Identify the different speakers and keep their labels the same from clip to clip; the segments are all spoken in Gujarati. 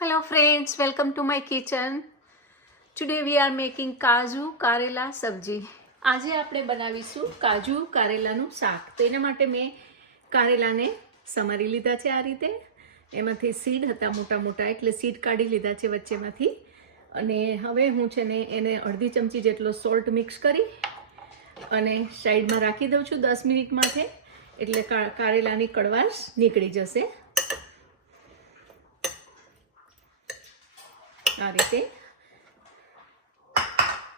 Speaker 1: Hello friends, welcome to my kitchen. Today we are making કાજુ કારેલા સબ્જી આજે આપણે બનાવીશું કાજુ કારેલાનું શાક તો એના માટે મેં કારેલાને સમારી લીધા છે આ રીતે એમાંથી સીડ હતા મોટા મોટા એટલે સીડ કાઢી લીધા છે વચ્ચેમાંથી અને હવે હું છે ને એને અડધી ચમચી જેટલો સોલ્ટ મિક્સ કરી અને સાઈડમાં રાખી દઉં છું દસ મિનિટ માટે એટલે કારેલાની કડવાશ નીકળી જશે. આ રીતે.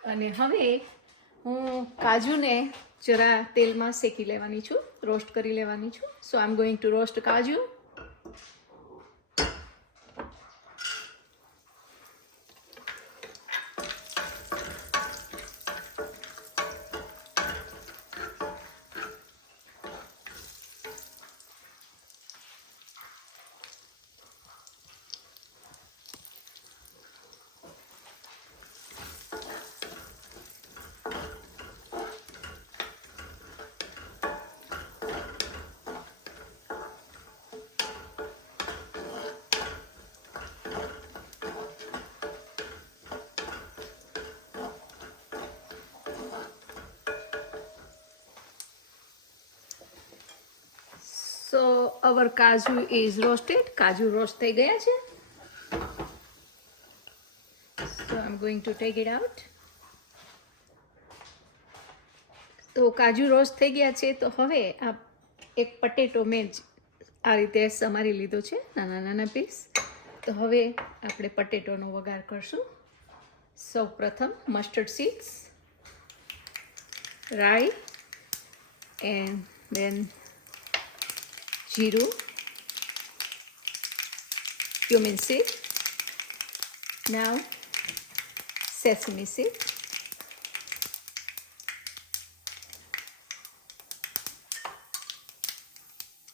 Speaker 1: અને હવે હું કાજુને જરા તેલમાં શેકી લેવાની છું, રોસ્ટ કરી લેવાની છું. So I am going to roast kaju. So our kaju is roasted kaju roast થઈ ગયા છે. So I am going to take it out તો કાજુ રોસ્ટ થઈ ગયા છે. તો હવે આ એક પટેટો મેં જ આ રીતે સમારી લીધો છે. નાના નાના પીસ તો હવે આપણે પટેટોનો વઘાર કરશું. સૌ પ્રથમ મસ્ટર્ડ સીડ્સ રાઈ and then cumin seed now sesame seed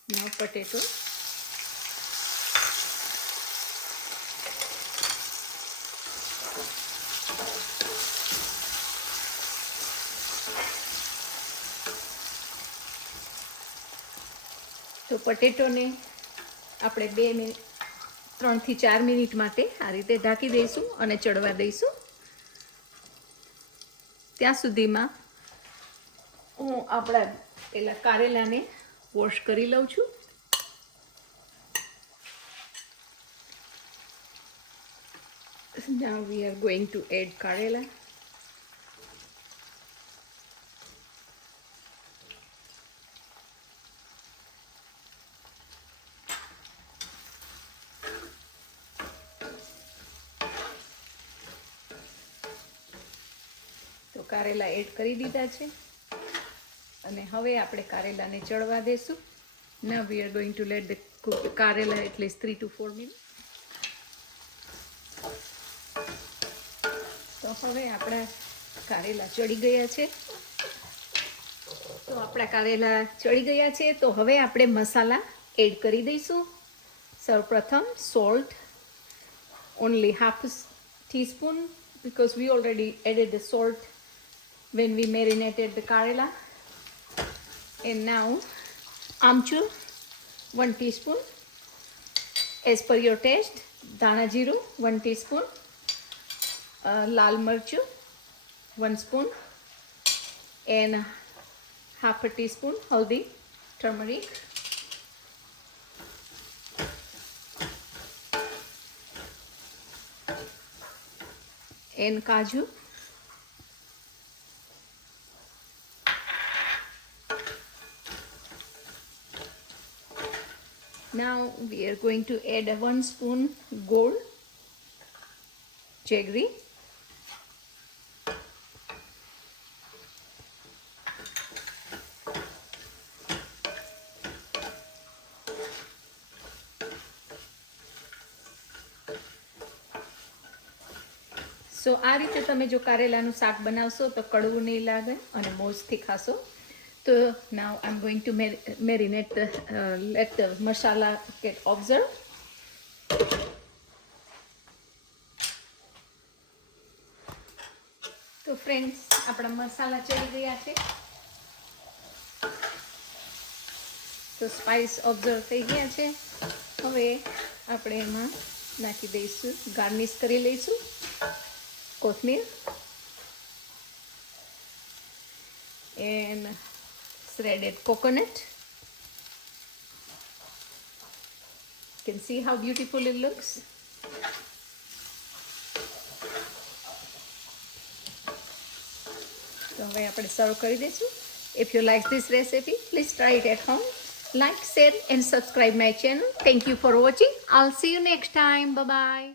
Speaker 1: now potato પટેટોને આપણે બે મિનિટ ત્રણથી ચાર મિનિટ માટે આ રીતે ઢાંકી દઈશું અને ચડવા દઈશું ત્યાં સુધીમાં હું આપણા પેલા કારેલાને વોશ કરી લઉં છું Now we are going to add karela. કારેલા એડ કરી દીધા છે. અને હવે આપણે કારેલાને ચડવા દેશું. ના we are going to let the cook karela at least three to four minute તો હવે આપણા કારેલા ચડી ગયા છે. તો આપણા કારેલા ચડી ગયા છે. તો હવે આપણે મસાલા એડ કરી દઈશું. સૌપ્રથમ salt only half teaspoon because we already added the salt when we marinated the karela. And now amchur one teaspoon. As per your taste dana jeeru one teaspoon. Uh, lal marchu one spoon. And half a teaspoon haldi turmeric. And kaju now we are going to add a one spoon gold jaggery so આ રીતે તમે જો કારેલાનું શાક બનાવશો તો કડવું નહીં લાગે અને મોજથી ખાશો તો going to mar marinate the, uh, let the masala get observed. તો ફ્રેન્ડ્સ આપણા મસાલા ચડી ગયા છે. તો સ્પાઇસ ઓબ્ઝર્વ થઈ ગયા છે. હવે આપણે એમાં નાખી દઈશું ગાર્નિશ કરી લઈશું કોથમીર. And shredded coconut you can see how beautiful it looks તો હવે આપણે સર્વ કરી દઈશું if you like this recipe please try it at home like share and subscribe my channel thank you for watching i'll see you next time bye bye